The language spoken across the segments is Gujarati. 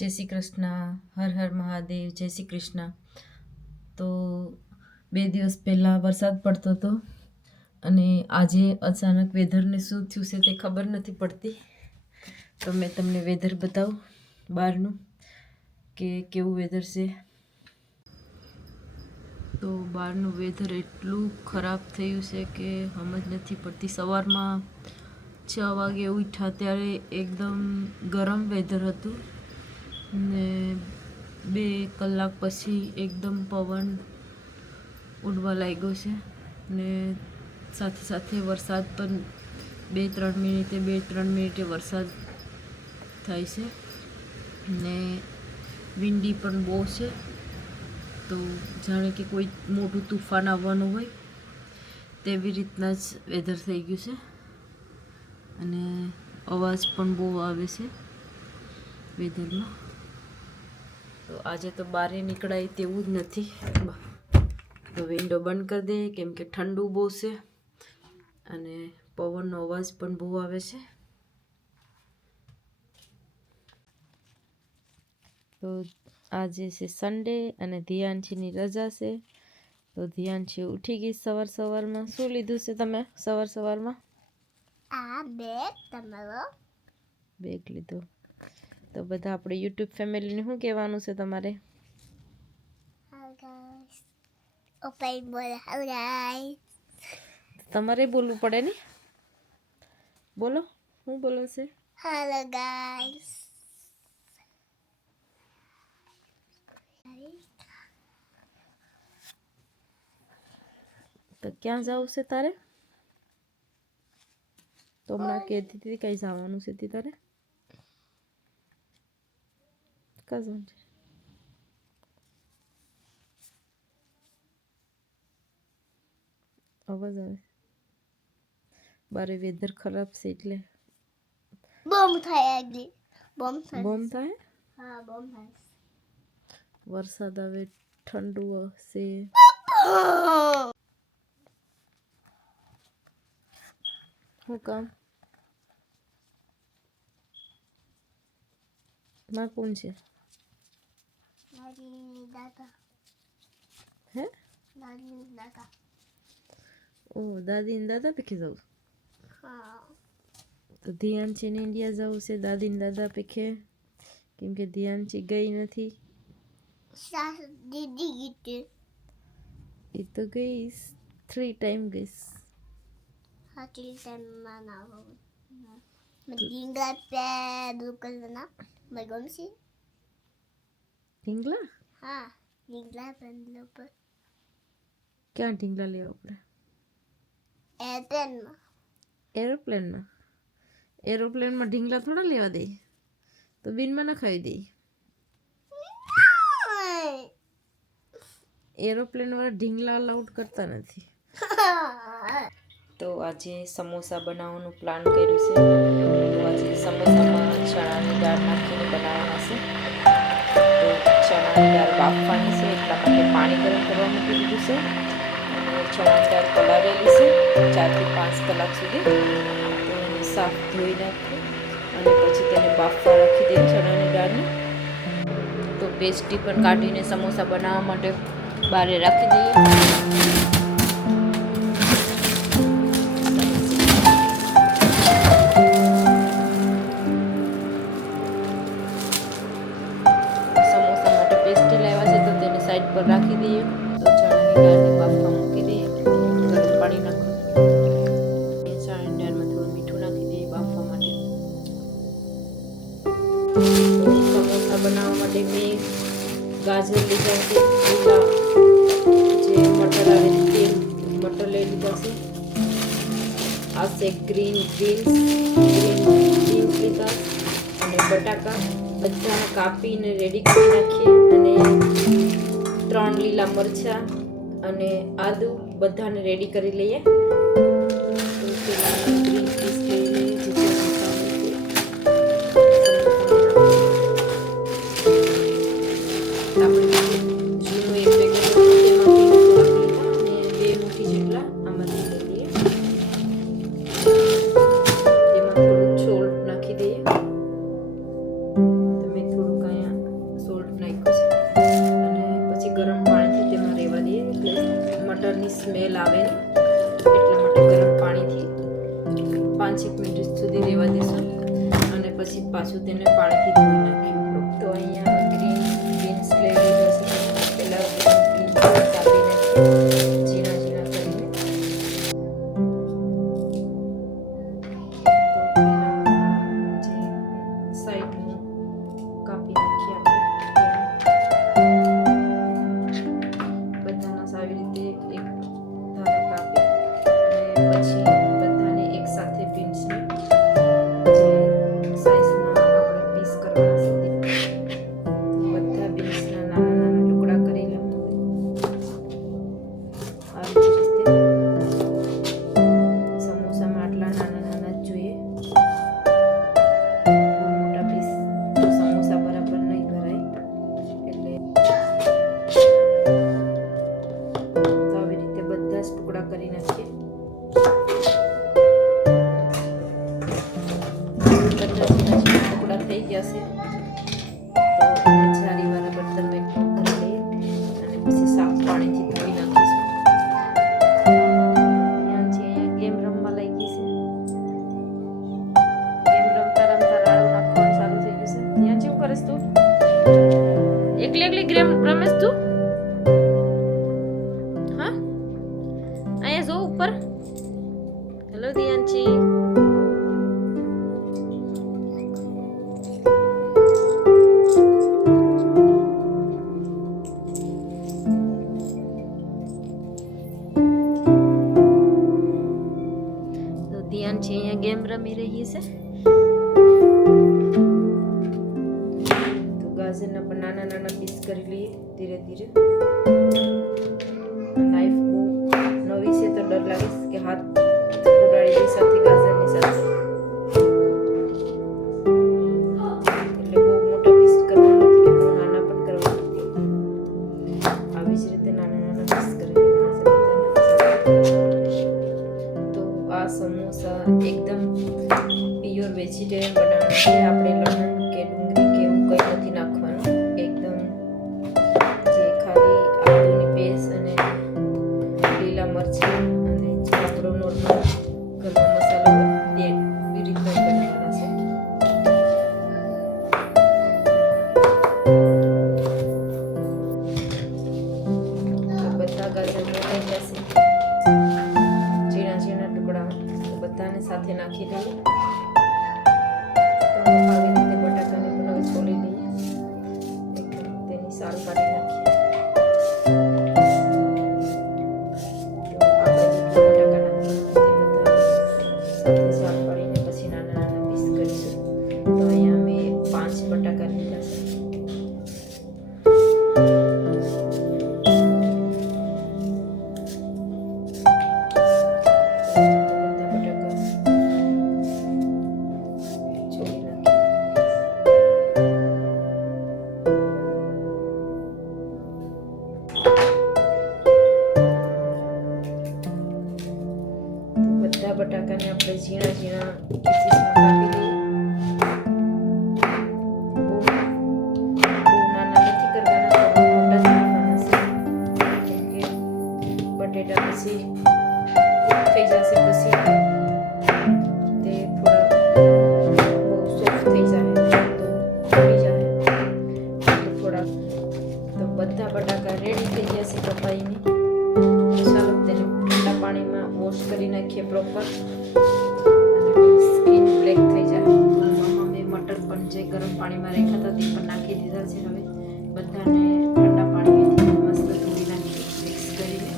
જય શ્રી કૃષ્ણ. હર હર મહાદેવ. જય શ્રી કૃષ્ણ. તો 2 દિવસ પહેલાં વરસાદ પડતો હતો અને આજે અચાનક વેધરને શું થયું છે તે ખબર નથી પડતી. તો મેં તમને વેધર બતાવું બહારનું કે કેવું વેધર છે. તો બહારનું વેધર એટલું ખરાબ થયું છે કે સમજ નથી પડતી. સવારમાં 6 વાગે ઉઠ્યા ત્યારે એકદમ ગરમ વેધર હતું ને 2 કલાક પછી એકદમ પવન ઉડવા લાગ્યો છે ને સાથે સાથે વરસાદ પણ 2-3 મિનિટે વરસાદ થાય છે ને વિંડી પણ બહુ છે. તો જાણે કે કોઈ મોટું તુફાન આવવાનું હોય તેવી રીતના જ વેધર થઈ ગયું છે અને અવાજ પણ બહુ આવે છે વેધરમાં. તો આજે તો બહાર નીકળાય તેવું જ નથી. તો વિન્ડો બંધ કરી દે કેમ કે ઠંડુ બહુ છે અને પવનનો અવાજ પણ બહુ આવે છે. તો આજે છે સન્ડે અને ધ્યાનશીની રજા છે. તો ધ્યાનશી ઉઠી ગઈ સવારમાં. શું લીધું છે તમે સવારમાં? બેગ લીધું. તો બધા આપણે યુટ્યુબ ફેમિલીને શું કહેવાનું છે તમારે? તમારે બોલવું પડે ને. બોલો, શું બોલો છે? Hello guys. તો ક્યાં જવું છે તારે? તો હમણાં કહેતી હતી કઈ જવાનું છે તારે? ક્યાં જવાનું છે? અવાજ આવે. બારે વેધર ખરાબ છે એટલે બોમ્બ થાય આગલી. બોમ્બ થાય. હા, બોમ્બ થાય. વરસાદ આવે, ઠંડુ હશે. શું કામ? માં કોણ છે? દાદી દાદા. હે? દાદી દાદા. ઓ દાદી ને દાદા પીખે જવું. હા. તો ધ્યાનશી ને ઇન્ડિયા જવું છે દાદી ને દાદા પીખે કેમ કે ધ્યાનશી ગઈ નથી. દીદી ગીતે. એ તો ગઈ 3 ટાઈમ ગઈ. હા, 3 ટાઈમ ના આવું. મેં ઢીંગલા પે દુકલ ના મેં ગમશી. ઢીંગલા? હા, ઢીંગલા પેન્ડલ પર. ક્યાં ઢીંગલા લેવા આપણે? એરપ્લેનમાં. એરોપ્લેનમાં ઢીંગલા થોડા લેવા દે. તો બિનમાં ના ખાઈ દે. એરોપ્લેન વાળા ઢીંગલા અલાઉડ કરતા નથી. તો આજે સમોસા બનાવવાનું પ્લાન કર્યું છે. તો આજે સમોસામાં ચણાની દાળ નાખીને બનાવવાના છે. તો ચણાની દાળ બાફવાની છે એટલા માટે પાણી ગરમ કરવા મૂકી દીધું છે અને ચણાની દાળ પલાળેલી છે 4 થી 5 કલાક સુધી. તો એને સાફ ધોઈ નાખી અને પછી તેને બાફવા રાખી દઈએ ચણાની દાળને. તો પેસ્ટી પણ કાઢીને સમોસા બનાવવા માટે બારે રાખી દઈએ. સમોસા માટે પેસ્ટી લાવ્યા છે તો તેને સાઈડ પર રાખી દઈએ. તો ચણાની દાળને બાફવા મૂકી દઈએ. ગરમ પાણી નાખી ચણાની દાળમાં થોડું મીઠું નાખી દઈએ બાફવા માટે. સમોસા બનાવવા માટે મેં ગાજર લીધા છે, જે મટર આવે તે મટર લઈ લીધા છે. આ છે ગ્રીન બીન્સ લીધા અને બટાકા બધાને કાપીને રેડી કરી નાખીએ અને 3 લીલા મરચાં અને આદુ બધાને રેડી કરી લઈએ. ગ્રીન પીસ લઈ લઈએ થોડુંક આવે નહીં, એટલા માટે ગરમ પાણીથી 5-1 મિનિટ સુધી રહેવા દેશું અને પછી પાછું તેને પાણીથી ધોઈ નાખ્યું. તો અહીંયા ગ્રીન બીન્સ લઈ લીધા છે. પહેલાં બીન્સ કાપીને ઝીણા ઝીણા કરીને સાઈડનું કાપી નાખીએ આપણે. બધાના આવી રીતે એક ધારા કાપી અને પછી બધાને એક સાથે બીન્સને જે સાઈઝના આપણે પીસ કરવાના છે બધા બીન્સના નાના નાના ટુકડા કરી લેવાના. આવી જ રીતે સમોસામાં આટલા નાના નાના જ જોઈએ. મોટા પીસ સમોસા બરાબર નહીં ભરાય એટલે તો આવી રીતે બધા જ ટુકડા કરી નાખીએ. બધા ટુકડા થઈ ગયા છે તો એને જારીવાળા બર્તનમાં ભરી લઈએ અને પછી સાફ પાણીથી ધોઈ નાખીશું. અહીંયા ગેમ રમવા લઈ ગઈ છે. ગેમ રમતા રમતા રાડું નાખવાનું ચાલુ થઈ ગયું છે. ત્યાં કેવું કરીશ તું? એકલી એકલી ગેમ રમેશ તું? હા, અહીંયા જો ઉપર. હેલો દિયાંશી. તો દિયાંશી અહીંયા ગેમ રમી રહી છે. તો ગાજરના પણ નાના નાના પીસ કરી લઈએ ધીરે ધીરે. નાઈફ બહુ નવી છે તો ડર લાગે છે કે હાથ ઉડાડી દે સાથે ગાજરની સાથે, એટલે બહુ મોટા પીસ કરવા નથી કે બહુ નાના પણ કરવા નથી. આવી જ રીતે નાના નાના પીસ કરી લેવાના છે બધાના. તો આ સમોસા એકદમ પ્યોર વેજીટેરિયન બનાવવાના છે. આપણે લસણ કે ડુંગળી કે એવું કંઈ નથી નાખવાનું. એકદમ જે ખાલી આદુની પેસ્ટ અને લીલા મરચાં અને જે આપણો નોર્મલ ઘરનો મસાલો હોય તે એવી રીતના બનાવવાના છે. તો બધા ગાજર મોટાઈ જશે ઝીણા ઝીણા ટુકડામાં. તો બધાને સાથે નાખી દઈએ. તો આવી રીતે બટાકાને પણ હવે છોલી લઈએ. એકદમ તેની સાલ કાઢી નાખીએ. તો આપણે જેટલા બટાકા નાખવાના તે બધા સાથે સાલ પાડીને પછી નાના નાના પીસ કરીશું. તો અહીંયા મેં 5 બટાકા લીધા છે. બધા બટાકાને આપણે ઝીણા ઝીણા પીસીસમાં કાપી લઈએ. બહુ નાના નથી કરવાના, થોડા મોટા જ કરવાના છે. કેમ કે બટેટા પછી થઈ જશે પછી તે થોડા બહુ સોફ્ટ થઈ જાય તો પડી જાય તો થોડા. તો બધા બટાકા રેડી થઈ ગયા છે કપાઈને. ચાલો તેને ઠંડા પાણીમાં વોશ કરી નાખીએ પ્રોપર અને સ્કિન બ્લેક થઈ જાય. મેં મટર પણ જે ગરમ પાણીમાં રાખ્યા હતા તે પણ નાખી દીધા છે. હવે બધાને ઠંડા પાણીથી મસ્ત ધોઈ નાખી મિક્સ કરીને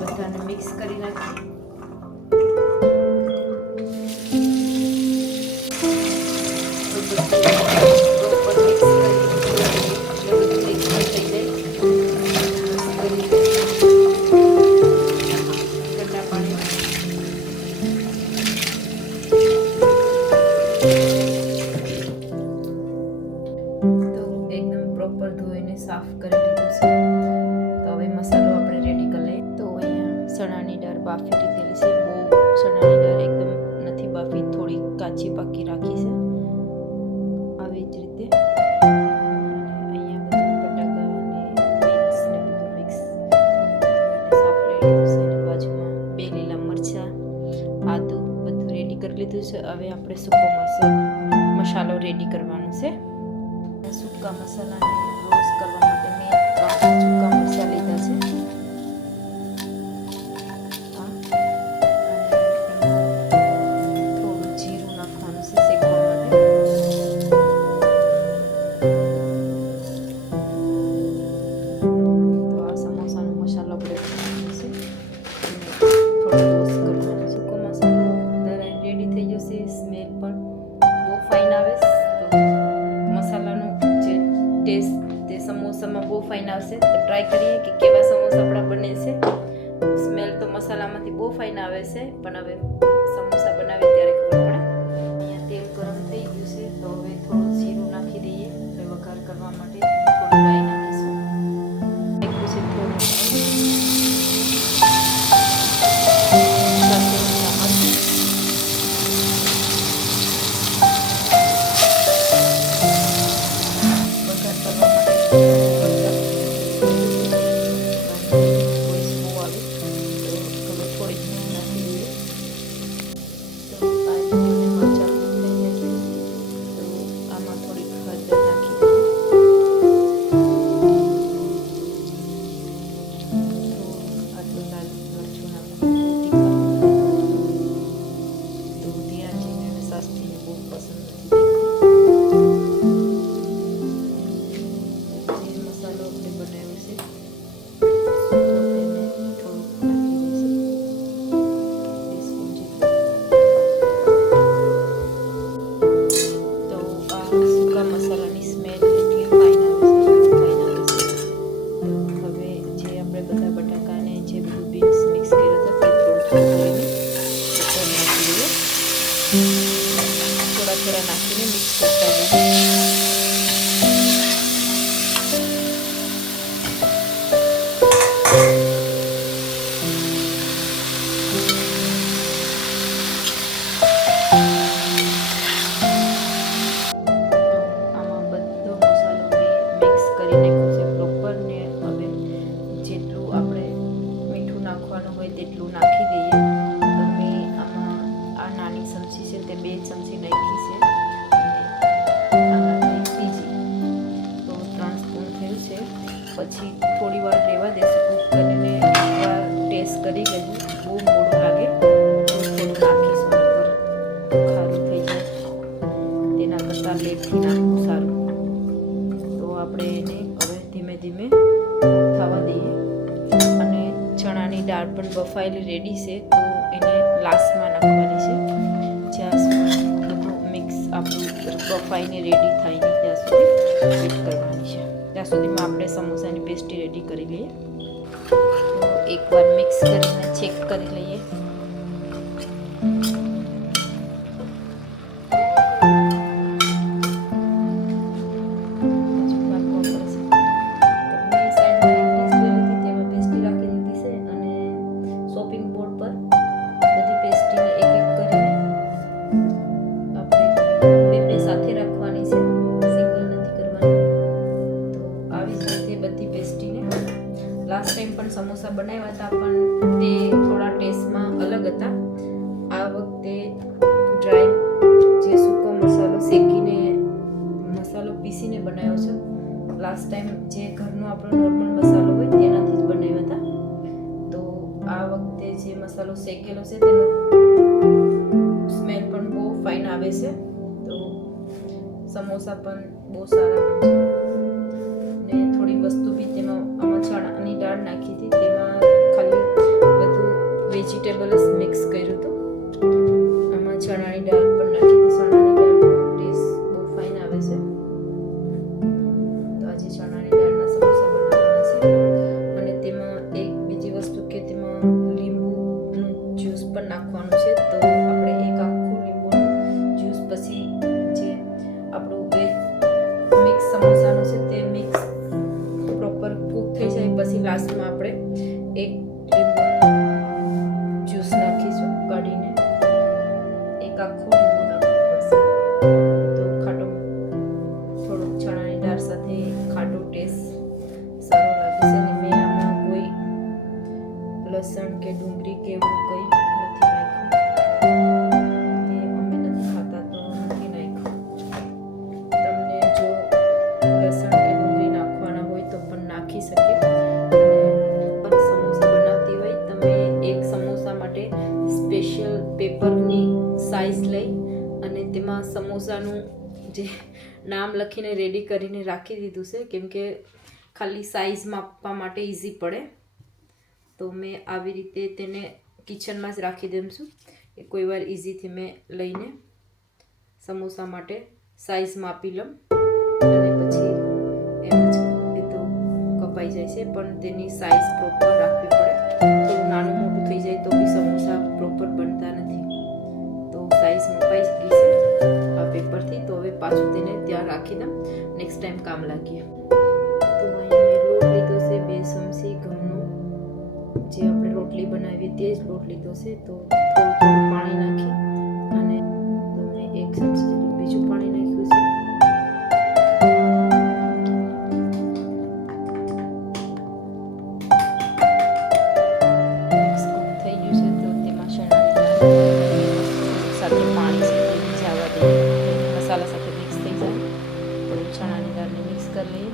બધાને મિક્સ કરી નાખીએ. સાફ કરી લીધું છે. તો હવે મસાલો આપણે રેડી કરી લઈએ. તો અહીંયા ચણાની દાળ બાફી લીધેલી છે. બહુ ચણાની દાળ એકદમ નથી બાફી, થોડી કાચી પાકી રાખી છે. આવી જ રીતે અહીંયા આદુ બધું રેડી કરી લીધું છે. હવે આપણે સૂકો મસાલો રેડી કરવાનો છે. સૂકા મસાલાને રોસ્ટ કરવા માટે મેં 3 સૂકા મરચાં લીધા છે. થોડું જીરું નાખવાનું છે શેકવા માટે. તો આ સમોસાનો મસાલો આપણે નાખવાનો છે. થોડો રોસ્ટ કરવાનો. સૂકો મસાલો રેડી થઈ જશે. સ્મેલ પણ બહુ ફાઇન આવે. તો મસાલાનો જે ટેસ્ટ તે સમોસામાં બહુ ફાઇન આવશે. તો ટ્રાય કરીએ કે કેવા સમોસા આપણા બને છે. સ્મેલ તો મસાલામાંથી બહુ ફાઇન આવે છે, પણ હવે સમોસા બનાવીએ ત્યારે ખબર પડે. અહીંયા તેલ ગરમ થઈ ગયું છે, તો હવે થોડું જીરું નાખી દઈએ. હવે વઘાર કરવા માટે થોડું રાઈ નાખીશું. નાખ્યું છે થોડું થોડા નાખીને મિક્સ કરતા જઈએ. આમાં બધો મસાલો મેં મિક્સ કરી નાખ્યો છે પ્રોપર. ને હવે જેટલું આપણે મીઠું નાખવાનું હોય તેટલું નાખી દઈએ. તો મેં આમાં આ નાની ચમચી છે તે 2 ચમચી નાખી છે. પછી થોડી વાર રહેવા દેશું. કૂક કરીને એકવાર ટેસ્ટ કરી લેવું. બહુ મોડું લાગે તો થોડું નાખીશું, નકર ખારું થઈ જાય. તેના કરતાં લેટથી નાખવું સારું. તો આપણે એને હવે ધીમે ધીમે થવા દઈએ. અને ચણાની દાળ પણ બફાયેલી રેડી છે, તો એને લાસ્ટમાં નાખવાની છે. જ્યાં સુધી બધું મિક્સ આપણું બફાઈને રેડી થાય નહીં ત્યાં સુધી વેટ કરવાની છે. ત્યાં સુધીમાં આપણે સમોસાની પેસ્ટી રેડી કરી લઈએ. તો એકવાર મિક્સ કરીને ચેક કરી લઈએ. શોપિંગ બોર્ડ પર બધી પેસ્ટીને એક એક કરીને આપણે બે સાથે રાખવાની છે, સિંગલ નથી કરવાની. તો આવી જ રીતે બધી પેસ્ટીને લાસ્ટ ટાઈમ પણ સમોસા બનાવ્યા હતા, પણ તે થોડા ટેસ્ટમાં અલગ હતા. આ વખતે ડ્રાય જે સૂકો મસાલો શેકીને મસાલો પીસીને બનાવ્યો છે. લાસ્ટ ટાઈમ જે ઘરનો આપણો નોર્મલ મસાલો હોય તેનાથી જ બનાવ્યા હતા. તો આ વખતે જે મસાલો શેકેલો છે તેનો સ્મેલ પણ બહુ ફાઇન આવે છે. તો સમોસા પણ બહુ સારા બનશે. ને થોડી વસ્તુ બી તેમાં આમાં ચણાની દાળ નાખી હતી, તેમાં ખાલી બધું વેજીટેબલ્સ મિક્સ કર્યું હતું. આમાં ચણાની દાળ પણ નાખી હતી. ચણાની દાળનો ટેસ્ટ બહુ ફાઇન આવે છે. તો આજે ચણાની દાળના સમોસા બનાવવાના છે. અને તેમાં એક બીજી વસ્તુ કે તેમાં લીંબુનું જ્યુસ પણ નાખવાનું છે. તો આપણે એક આખું લીંબુનું જ્યુસ પછી જે આપણું મિક્સ સમોસાનું છે તે મિક્સ પ્રોપર કૂક થઈ જાય પછી લાસ્ટમાં આપણે એક લીંબુનું જ્યુસ નાખીશું કાઢીને. એક આખું લીંબુ નાખવું પડશે. તો ખાટો થોડુંક ચણાની દાળ સાથે ખાટો ટેસ્ટ સારો લાગે છે. અને મેં આમાં કોઈ લસણ કે ડુંગળી કે એવું કંઈ નથી નાખ્યું. સાઈઝ લઈ અને તેમાં સમોસાનું જે નામ લખીને રેડી કરીને રાખી દીધું છે, કેમ કે ખાલી સાઈઝ માપવા માટે ઇઝી પડે. તો મેં આવી રીતે તેને કિચનમાં જ રાખી દઉં છું કે કોઈ વાર ઇઝીથી મેં લઈને સમોસા માટે સાઈઝ માપી લઉં અને પછી એમ જ એ તો કપાઈ જાય છે, પણ તેની સાઈઝ પ્રોપર રાખવી પડે. થોડું નાનું મોટું થઈ જાય તો બી સમોસા પ્રોપર બનતા નથી. તો સાઈઝ મપાઈ ગઈ છે આ પેપરથી. તો હવે પાછું તેને ત્યાં રાખી દઉં, નેક્સ્ટ ટાઈમ કામ લાગીએ. તો અહીંયા મેં લોટ લીધો છે 2 ચમચી ઘઉંનો, જે આપણે રોટલી બનાવીએ તે જ લોટ લીધો છે. તો થોડું થોડું પાણી નાખી અને તો મેં 1 ચમચી જેટલું બીજું પાણી નાખ્યું છે. મિક્સ થઈ ગયું છે. તો તેમાં ચણાની દાળ સાથે પાણી છે તે જવા દઈએ, મસાલા સાથે મિક્સ થઈ જાય. તો ચણાની દાળને મિક્સ કરી લઈએ.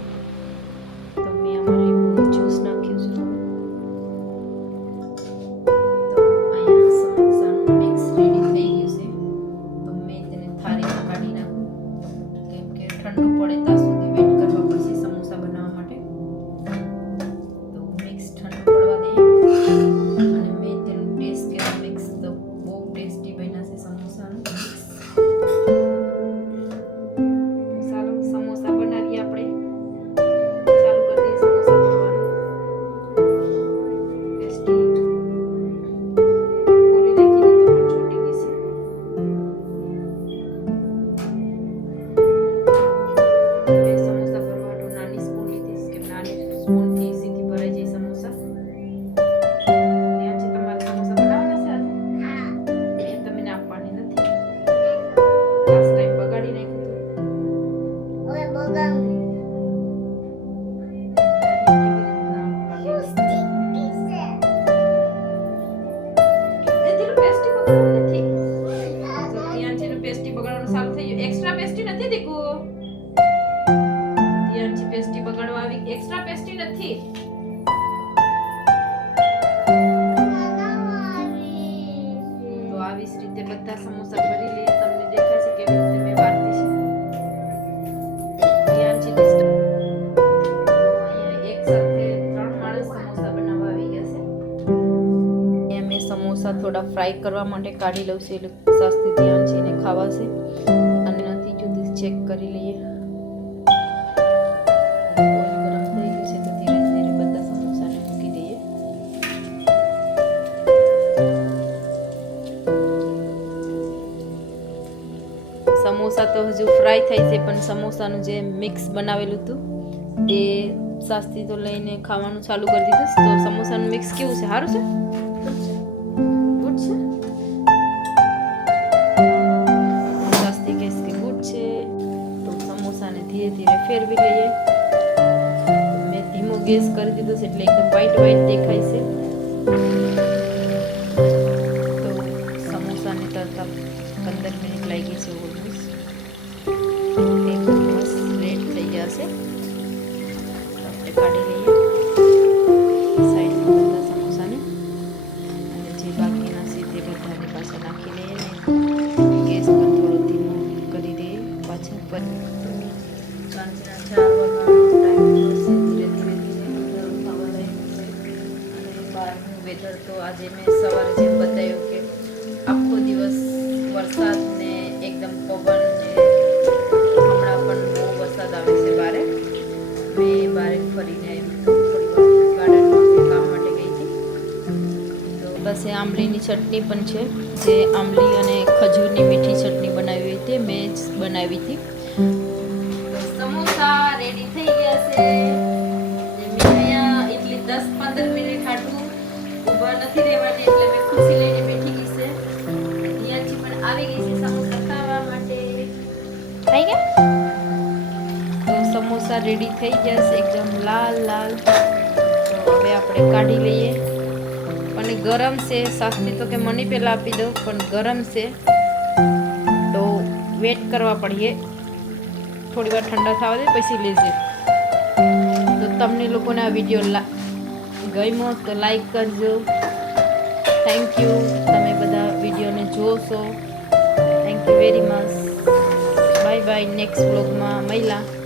તો મેં આમાં લીંબુનું જ્યુસ નાખ્યું છે. ઠંડુ પડે ત્યાં સુધી વેઇટ કરવા પડશે સમોસા બનાવવા માટે. તો મિક્સ ઠંડુ પડવા દઈએ અને મેં તેનું ટેસ્ટ કર્યું મિક્સ. તો બહુ ટેસ્ટી બન્યા છે સમોસાનું. ચાલો સમોસા બનાવીએ આપણે. ચાલુ કરી દઈએ સમોસા બનાવવાનું. ટેસ્ટી ખોલી નાખી દીધું પણ છૂટી ગઈ છે. સ્પૂનથી ઇઝીથી ભરાઈ જાય સમોસા. ત્યાં છે તમારે સમોસા બનાવવાના છે આજે? એ તમે આપવાની નથી. લાસ્ટ ટાઈમ બગાડી નાખ્યું પેસ્ટી બગાડવાનું ચાલુ થઈ ગયું. એક્સ્ટ્રા પેસ્ટી નથી દીકું. પેસ્ટી બગાડવા આવી. એક્સ્ટ્રા પેસ્ટી નથી. તો આવી જ રીતે બધા સમોસા ભરી લઈએ. તમને દેખાય છે કેવી રીતે મેં વાળતી છે. એક સાથે 3 માણસ સમોસા બનાવવા આવી ગયા છે. અહીંયા મેં સમોસા થોડા ફ્રાય કરવા માટે કાઢી લઉં છું, એટલે સાસ્તી ધ્યાન છે એને ખાવા છે. અને નથી જોતી ચેક કરી લઈએ. સમોસા તો હજુ ફ્રાય થાય છે, પણ સમોસાનું જે મિક્સ બનાવેલું હતું તે સાસ્તી તો લઈને ખાવાનું ચાલુ કરી દીધું. તો સમોસાનું મિક્સ કેવું છે? સારું છે? ગુડ છે? સાસ્તી કહેશ કે ગુડ છે. તો સમોસાને ધીરે ધીરે ફેરવી લઈએ. મેં ધીમો ગેસ કરી દીધો છે એટલે એકદમ વ્હાઈટ વ્હાઈટ દેખાય છે. તો સમોસાને તરતા 15 મિનિટ લાગી છે. એકદમ મસ્ત રેડ થઈ ગયા છે. આપણે કાઢી લઈએ સાઈડમાં બધા સમોસાને અને જે બાકીના છે તે બધાની પાછળ નાખી લઈએ ને ગેસ પણ થોડો ધીમો કરી દઈએ. પાછળ પર સાંજના 4 વાગ્યાનો ટાઈમ થશે. ધીરે ધીરે ધીરે ખાવા લાગ્યું છે. અને બહારનું વેધર તો આજે મેં સવારે જેમ બતાવ્યું કે આખો દિવસ વરસાદ ને એકદમ પવન ને હમણાં પણ બહુ વરસાદ આવે છે બારે. મેં બારે ફરીને આવી તો થોડી વાર ગાર્ડનમાં કામ માટે ગઈ હતી. તો પાસે આંબલીની ચટણી પણ છે, જે આંબલી અને ખજૂરની મીઠી ચટણી બનાવી હતી, મેં જ બનાવી હતી. સમોસા રેડી થઈ ગયા છે. મેં અહીંયા એટલી 10-15 મિનિટ હાટું ઊભા નથી રહેવાની, એટલે મેં ખુરશી લઈને બેઠી ગઈ છે. અહીંયાથી પણ આવી ગઈ છે સમોસા ખાવા માટે. થઈ ગયા? તો સમોસા રેડી થઈ ગયા છે એકદમ લાલ લાલ. તો હવે આપણે કાઢી લઈએ. અને ગરમ છે. સાસ્તી તો કે મને પહેલાં આપી દો, પણ ગરમ છે તો વેટ કરવા પડીએ. થોડી વાર ઠંડા થવા દે પછી લેજે. તો તમને લોકોને આ વિડીયો ગમ્યો તો લાઈક કરજો. Thank you. તમે બધા વિડીયોને જોશો. Thank you very much. Bye bye. Next બ્લોગમાં મળ્યા.